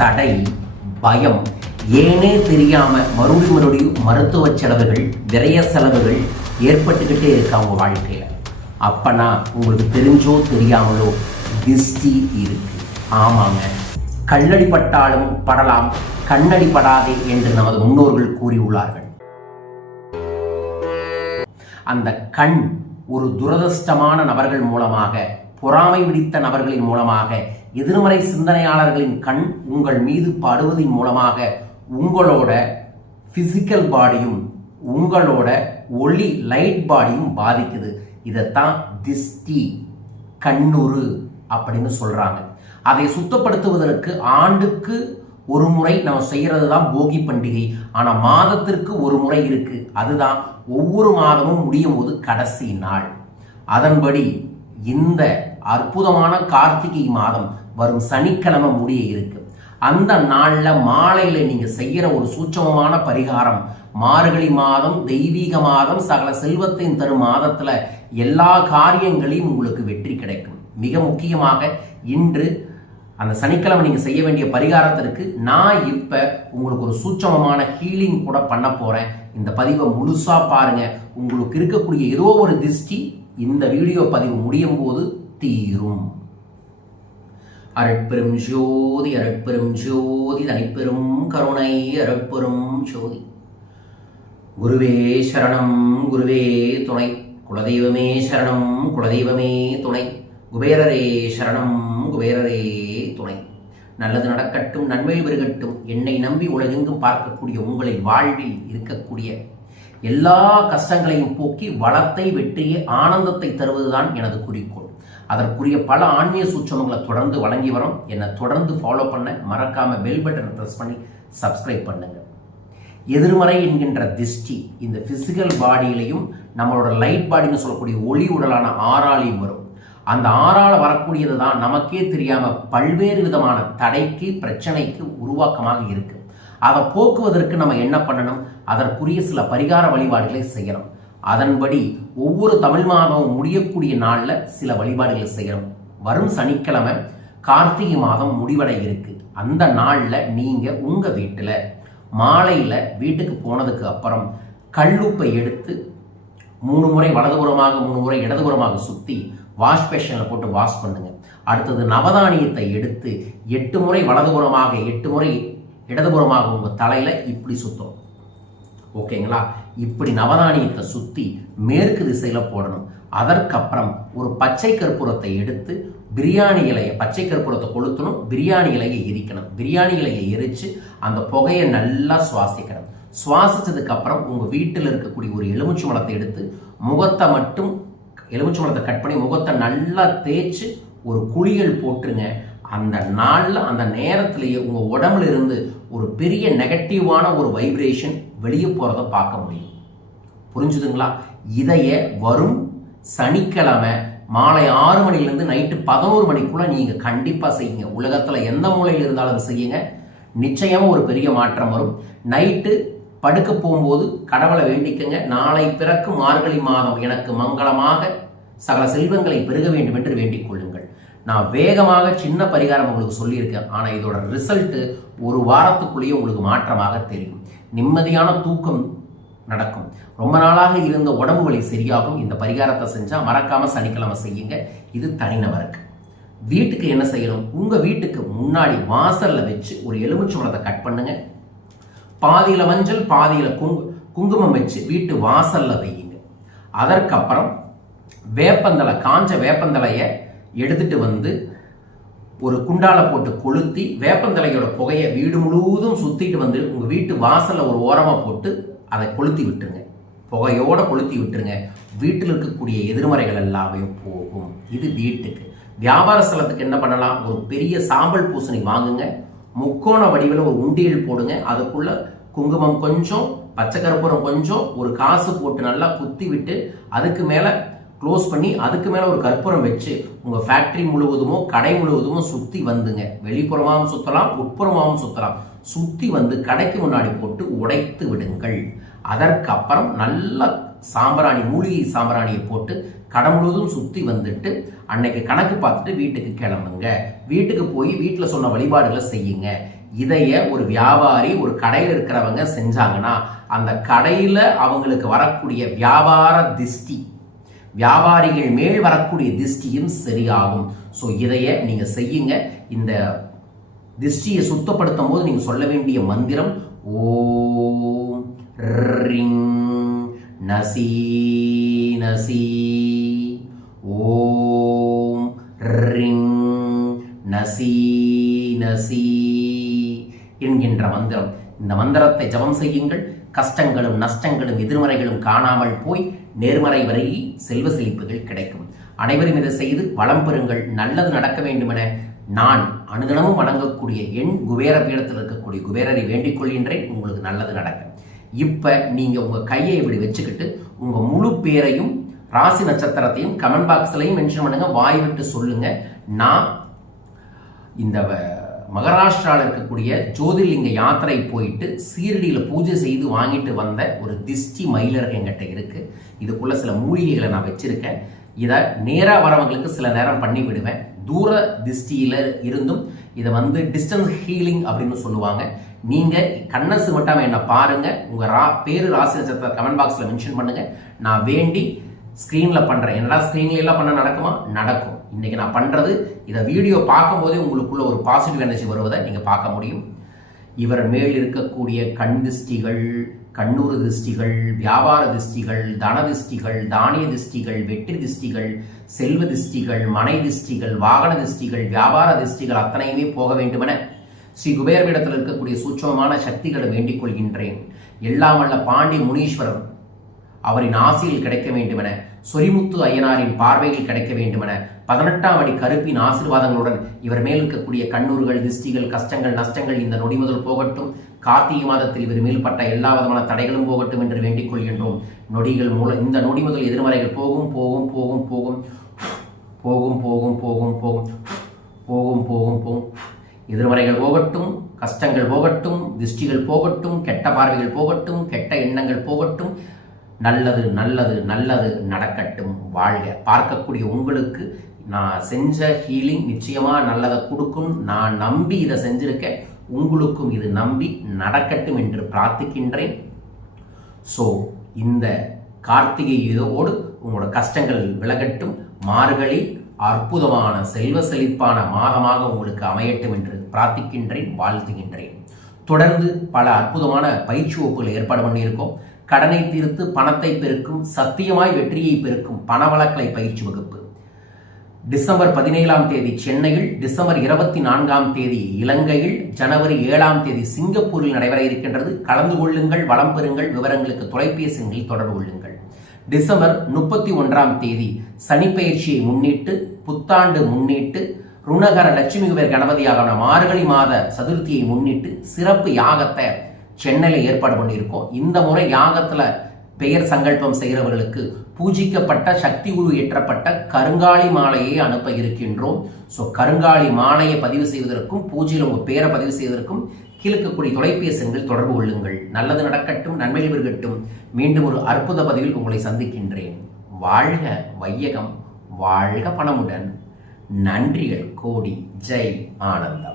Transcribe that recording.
தடை பயம். ஏனே தெரியாம மறுபடியும் மறுபடியும் மருத்துவ செலவுகள் விரய செலவுகள் ஏற்பட்டுக்கிட்டே இருக்கு அவங்க வாழ்க்கையில? அப்பனா உங்களுக்கு தெரிஞ்சோ தெரியாமலோ திஷ்டி இருக்கு. ஆமாங்க. கல்லடி பட்டாலும் படலாம் கண்ணடி படாதே என்று நமது முன்னோர்கள் கூறியுள்ளார்கள். அந்த கண் ஒரு துரதிர்ஷ்டமான நபர்கள் மூலமாக பொறாமை பிடித்த நபர்களின் மூலமாக எதிர்மறை சிந்தனையாளர்களின் கண் உங்கள் மீது படுவதின் மூலமாக உங்களோட ஃபிசிக்கல் பாடியும் உங்களோட ஒளி லைட் பாடியும் பாதிக்குது. இதைத்தான் திஷ்டி கண்ணுறு அப்படின்னு சொல்கிறாங்க அதை சுத்தப்படுத்துவதற்கு ஆண்டுக்கு ஒரு முறை நம்ம செய்கிறது தான் போகி பண்டிகை. ஆனால் மாதத்திற்கு ஒரு முறை இருக்குது அதுதான் ஒவ்வொரு மாதமும் முடியும் போது கடைசி நாள். அதன்படி இந்த அற்புதமான கார்த்திகை மாதம் வரும் சனிக்கிழமை முடிய இருக்கு. அந்த நாளில் மாலையில் நீங்கள் செய்கிற ஒரு சூட்சமமான பரிகாரம் மார்கழி மாதம் தெய்வீக மாதம் சகல செல்வத்தையும் தரும் மாதத்தில் எல்லா காரியங்களையும் உங்களுக்கு வெற்றி கிடைக்கும். மிக முக்கியமாக இன்று அந்த சனிக்கிழமை நீங்கள் செய்ய வேண்டிய பரிகாரத்திற்கு நான் இப்போ உங்களுக்கு ஒரு சூட்சமமான ஹீலிங் கூட பண்ண போகிறேன் இந்த பதிவை முழுசாக பாருங்கள் உங்களுக்கு இருக்கக்கூடிய ஏதோ ஒரு திருஷ்டி இந்த வீடியோ பதிவு முடியும் போது தீரும். அருட்பெரும் ஜோதி அருட்பெரும் ஜோதி தனிப்பெரும் கருணை அருட்பெரும் ஜோதி. குருவே சரணம் குருவே துணை. குலதெய்வமே சரணம் குலதெய்வமே துணை. குபேரரே சரணம் குபேரரே துணை. நல்லது நடக்கட்டும் நன்மை பெருகட்டும். என்னை நம்பி உலகெங்கும் பார்க்கக்கூடிய உங்களின் வாழ்வில் இருக்கக்கூடிய எல்லா கஷ்டங்களையும் போக்கி வளத்தை வெற்றியை ஆனந்தத்தை தருவதுதான் எனது குறிக்கோள். அதற்குரிய பல ஆன்மீக சூட்சமங்களை தொடர்ந்து வழங்கி வரோம். என்னை தொடர்ந்து ஃபாலோ பண்ண மறக்காமல் பெல் பட்டனை ப்ரெஸ் பண்ணி சப்ஸ்கிரைப் பண்ணுங்க. எதிர்மறை என்கின்ற திஷ்டி இந்த ஃபிசிக்கல் பாடியிலையும் நம்மளோட லைட் பாடின்னு சொல்லக்கூடிய ஒளி உடலான ஆறாலையும் வரும். அந்த ஆறால் வரக்கூடியது தான் நமக்கே தெரியாமல் பல்வேறு விதமான தடைக்கு பிரச்சனைக்கு உருவாக்கமாக இருக்குது அதை போக்குவதற்கு நம்ம என்ன பண்ணணும்? அதற்குரிய சில பரிகார வழிபாடுகளை செய்யணும். அதன்படி ஒவ்வொரு தமிழ் மாதமும் முடியக்கூடிய நாளில் சில வழிபாடுகளை செய்யணும். வரும் சனிக்கிழமை கார்த்திகை மாதம் முடிவடை இருக்கு. அந்த நாளில் நீங்கள் உங்கள் வீட்டில் மாலையில் வீட்டுக்கு போனதுக்கு அப்புறம் கல்லுப்பை எடுத்து மூணு முறை வலதுபுறமாக மூணு முறை இடதுபுறமாக சுற்றி வாஷ் பேஷனில் போட்டு வாஷ் பண்ணுங்க. அடுத்தது நவதானியத்தை எடுத்து எட்டு முறை வலதுபுறமாக எட்டு முறை இடதுபுறமாக உங்கள் தலையில் இப்படி சுற்றும் ஓகேங்களா? இப்படி நவதானியத்தை சுற்றி மேற்கு திசையில் போடணும். அதற்கப்புறம் ஒரு பச்சை கற்பூரத்தை எடுத்து பிரியாணி இலையை பச்சை கற்பூரத்தை கொளுத்தணும் பிரியாணி இலையை எரிக்கணும். பிரியாணி இலையை எரித்து அந்த புகையை நல்லா சுவாசிக்கணும். சுவாசித்ததுக்கப்புறம் உங்கள் வீட்டில் இருக்கக்கூடிய ஒரு எலுமிச்சை மலத்தை எடுத்து முகத்தை மட்டும் எலுமிச்சை மலத்தை கட் பண்ணி முகத்தை நல்லா தேய்ச்சி ஒரு குளியல் போட்டுருங்க. அந்த நாளில் அந்த நேரத்திலேயே உங்கள் உடம்புல இருந்து ஒரு பெரிய நெகட்டிவான ஒரு வைப்ரேஷன் வெளியே போகிறத பார்க்க முடியும். புரிஞ்சுதுங்களா? இதைய வரும் சனிக்கிழமை மாலை ஆறு மணிலேருந்து நைட்டு பதினோரு மணிக்குள்ளே நீங்கள் கண்டிப்பாக செய்யுங்க. உலகத்தில் எந்த மூலையில் இருந்தாலும் செய்யுங்க. நிச்சயமாக ஒரு பெரிய மாற்றம் வரும். நைட்டு படுக்க போகும்போது கடவுளை வேண்டிக்கங்க. நாளை பிறக்கும் மார்கழி மாதம் எனக்கு மங்களமாக சகல செல்வங்களை பெருக வேண்டும் என்று வேண்டிக் கொள்ளுங்கள். நான் வேகமாக சின்ன பரிகாரம் உங்களுக்கு சொல்லியிருக்கேன். ஆனால் இதோட ரிசல்ட்டு ஒரு வாரத்துக்குள்ளேயே உங்களுக்கு மாற்றமாக தெரியும். நிம்மதியான தூக்கம் நடக்கும். ரொம்ப நாளாக இருந்த உடம்பு வலி சரியாகும். இந்த பரிகாரத்தை செஞ்சால் மறக்காமல் சனிக்கிழமை செய்யுங்க. இது தனிநபருக்கு. வீட்டுக்கு என்ன செய்யணும்? உங்கள் வீட்டுக்கு முன்னாடி வாசலில் வச்சு ஒரு எலுமிச்சம்பழத்தை கட் பண்ணுங்க. பாதியில் மஞ்சள் பாதியில் குங்கு குங்குமம் வச்சு வீட்டு வாசலில் வையுங்க. அதற்கப்புறம் வேப்பந்தலை காஞ்ச வேப்பந்தலையை எடுத்துட்டு வந்து ஒரு குண்டால போட்டு கொளுத்தி வேப்பந்தலையோட புகையை வீடு முழுவதும் சுத்திட்டு வந்து உங்க வீட்டு வாசல்ல ஒரு ஓரமா போட்டு அதை கொளுத்தி விட்டுருங்க. புகையோட கொளுத்தி விட்டுருங்க. வீட்டில் இருக்கக்கூடிய எதிர்மறைகள் எல்லாமே போகும். இது வீட்டுக்கு. வியாபார ஸ்தலத்துக்கு என்ன பண்ணலாம்? ஒரு பெரிய சாம்பல் பூசணி வாங்குங்க. முக்கோண வடிவில் ஒரு உண்டியல் போடுங்க. அதுக்குள்ள குங்குமம் கொஞ்சம் பச்சை கருப்பூரம் கொஞ்சம் ஒரு காசு போட்டு நல்லா குத்தி விட்டு அதுக்கு மேலே க்ளோஸ் பண்ணி அதுக்கு மேலே ஒரு கற்பூரம் வச்சு உங்கள் ஃபேக்ட்ரி முழுவதுமோ கடை முழுவதுமோ சுற்றி வந்துங்க. வெளிப்புறமாகவும் சுற்றலாம் உட்புறமாகவும் சுற்றலாம் சுற்றி வந்து கடைக்கு முன்னாடி போட்டு உடைத்து விடுங்கள். அதற்கப்புறம் நல்ல சாம்பிராணி மூலிகை சாம்பிராணியை போட்டு கடை முழுவதும் சுற்றி வந்துட்டு அன்னைக்கு கணக்கு பார்த்துட்டு வீட்டுக்கு கிளம்புங்க. வீட்டுக்கு போய் வீட்டில் சொன்ன வழிபாடுகளை செய்யுங்க. இதைய ஒரு வியாபாரி ஒரு கடையில் இருக்கிறவங்க செஞ்சாங்கன்னா அந்த கடையில் அவங்களுக்கு வரக்கூடிய வியாபார திஷ்டி வியாபாரிகள் மேல் வரக்கூடிய திஷ்டியும் சரியாகும். ஸோ இதைய நீங்க செய்யுங்க. இந்த திஷ்டியை சுத்தப்படுத்தும் போது நீங்க சொல்ல வேண்டிய மந்திரம் ஓம் ரிங் நசி நசி ஓம் ரிங் நசி நசி என்கின்ற மந்திரம். இந்த மந்திரத்தை ஜபம் செய்யுங்கள். கஷ்டங்களும் நஷ்டங்களும் எதிர்மறைகளும் காணாமல் போய் நேர்மறை வரை செல்வ செழிப்புகள் கிடைக்கும். அனைவரும் இதை செய்து வளம் பெறுங்கள். நல்லது நடக்க வேண்டுமென நான் அனுதினமும் வணங்கக்கூடிய என் குபேர பீடத்தில் இருக்கக்கூடிய குபேரரை வேண்டிக் கொள்கின்றேன். உங்களுக்கு நல்லது நடக்கும். இப்போ நீங்கள் உங்கள் கையை இப்படி வச்சுக்கிட்டு உங்கள் முழு பேரையும் ராசி நட்சத்திரத்தையும் கமெண்ட் பாக்ஸ்லையும் மென்ஷன் பண்ணுங்கள் வாய் விட்டு சொல்லுங்கள் நான் இந்த மகாராஷ்டிராவில் இருக்கக்கூடிய ஜோதிர்லிங்க யாத்திரை போயிட்டு சீரடியில் பூஜை செய்து வாங்கிட்டு வந்த ஒரு திஷ்டி மயிலர் எங்கிட்ட இருக்குது இதுக்குள்ளே சில மூலிகைகளை நான் வச்சுருக்கேன். இதை நேராக வரவங்களுக்கு சில நேரம் பண்ணி விடுவேன். தூர திஷ்டியில் இருந்தும் இதை வந்து டிஸ்டன்ஸ் ஹீலிங் அப்படின்னு சொல்லுவாங்க. நீங்கள் கண்ணை சிமட்டாம என்னை பாருங்கள் உங்கள் ரா பேர் ராசி நட்சத்திர கமெண்ட் பாக்ஸில் மென்ஷன் பண்ணுங்கள் நான் வேண்டி ஸ்க்ரீனில் பண்ணுறேன் என்னடா ஸ்க்ரீன்லாம் பண்ண நடக்குமா? நடக்கும். இன்றைக்கி நான் பண்ணுறது இதை வீடியோ பார்க்கும்போதே உங்களுக்குள்ள ஒரு பாசிட்டிவ் எனர்ஜி வருவதை நீங்கள் பார்க்க முடியும். இவர் மேல் இருக்கக்கூடிய கண் திஷ்டிகள் கண்ணூறு திஷ்டிகள் வியாபார திஷ்டிகள் தன திருஷ்டிகள் தானிய திஷ்டிகள் வெற்றி திஷ்டிகள் செல்வ திஷ்டிகள் மனை திஷ்டிகள் வாகன திஷ்டிகள் வியாபார திஷ்டிகள் அத்தனையுமே போக வேண்டுமென ஸ்ரீ குபேரவிடத்தில் இருக்கக்கூடிய சூட்சமமான சக்திகளை வேண்டிக் கொள்கின்றேன். எல்லாம் வல்ல பாண்டி முனீஸ்வரர் அவரின் ஆசையில் கிடைக்க வேண்டுமென சொரிமுத்து ஐயனாரின் பார்வையில் கிடைக்க வேண்டுமென பதினெட்டாம் அடி கருப்பின் ஆசீர்வாதங்களுடன் இவர் மேல் இருக்கக்கூடிய கண்ணூர்கள் திஷ்டிகள் கஷ்டங்கள் நஷ்டங்கள் இந்த நொடி முதல் போகட்டும். கார்த்திகை மாதத்தில் இவர் மேல் பட்ட எல்லா விதமான தடைகளும் போகட்டும் என்று வேண்டிக் கொள்கின்றோம். நொடிகள் மூலம் இந்த நொடி முதல் எதிர்மறைகள் போகும் போகும் போகும் போகும். போகும் போகும் போகும் போகும். போகும் போகும் போகும். எதிர்மறைகள் போகட்டும் கஷ்டங்கள் போகட்டும் திஷ்டிகள் போகட்டும் கெட்ட பார்வைகள் போகட்டும் கெட்ட எண்ணங்கள் போகட்டும். நல்லது நல்லது நல்லது நடக்கட்டும் வாழ்க. பார்க்கக்கூடிய உங்களுக்கு நான் செஞ்ச ஹீலிங் நிச்சயமாக நல்லதை கொடுக்கும். நான் நம்பி இதை செஞ்சிருக்கேன் உங்களுக்கும் இது நம்பி நடக்கட்டும் என்று பிரார்த்திக்கின்றேன். ஸோ இந்த கார்த்திகை இதோடு உங்களோட கஷ்டங்கள் விலகட்டும். மார்கழி அற்புதமான செல்வ செழிப்பான மாதமாக உங்களுக்கு அமையட்டும் என்று பிரார்த்திக்கின்றேன் வாழ்த்துகின்றேன். தொடர்ந்து பல அற்புதமான பயிற்சி வகுப்புகள் ஏற்பாடு பண்ணியிருக்கோம். கடனை தீர்த்து பணத்தை பெருக்கும் சத்தியமாய் வெற்றியை பெருக்கும் பணவளக்கலை பயிற்சி வகுப்பு. டிசம்பர் பதினேழாம் தேதி சென்னையில் டிசம்பர் இருபத்தி நான்காம் தேதி இலங்கையில் ஜனவரி ஏழாம் தேதி சிங்கப்பூரில் நடைபெற இருக்கின்றது. கலந்து கொள்ளுங்கள் வளம் பெறுங்கள் விவரங்களுக்கு தொலைபேசிகளில் தொடர்பு கொள்ளுங்கள். டிசம்பர் முப்பத்தி ஒன்றாம் தேதி சனிப்பெயர்ச்சியை முன்னிட்டு புத்தாண்டு முன்னிட்டு ருணகர லட்சுமி குபேர் கணபதியாக மார்கழி மாத சதுர்த்தியை முன்னிட்டு சிறப்பு யாகத்தை சென்னையில் ஏற்பாடு பண்ணியிருக்கோம். இந்த முறை யாகத்தில் பெயர் சங்கல்பம் செய்கிறவர்களுக்கு பூஜிக்கப்பட்ட சக்தி குரு ஏற்றப்பட்ட கருங்காலி மாலையை அனுப்ப இருக்கின்றோம். ஸோ கருங்காலி மாலையை பதிவு செய்வதற்கும் பூஜையில் உங்கள் பெயரை பதிவு செய்வதற்கும் கீழக்கக்கூடிய தொலைபேசிகள் தொடர்பு கொள்ளுங்கள். நல்லது நடக்கட்டும் நன்மைகள் பெருகட்டும். மீண்டும் ஒரு அற்புத பதிவில் உங்களை சந்திக்கின்றேன். வாழ்க வையகம் வாழ்க பணமுடன். நன்றிகள் கோடி. ஜெய் ஆனந்தம்.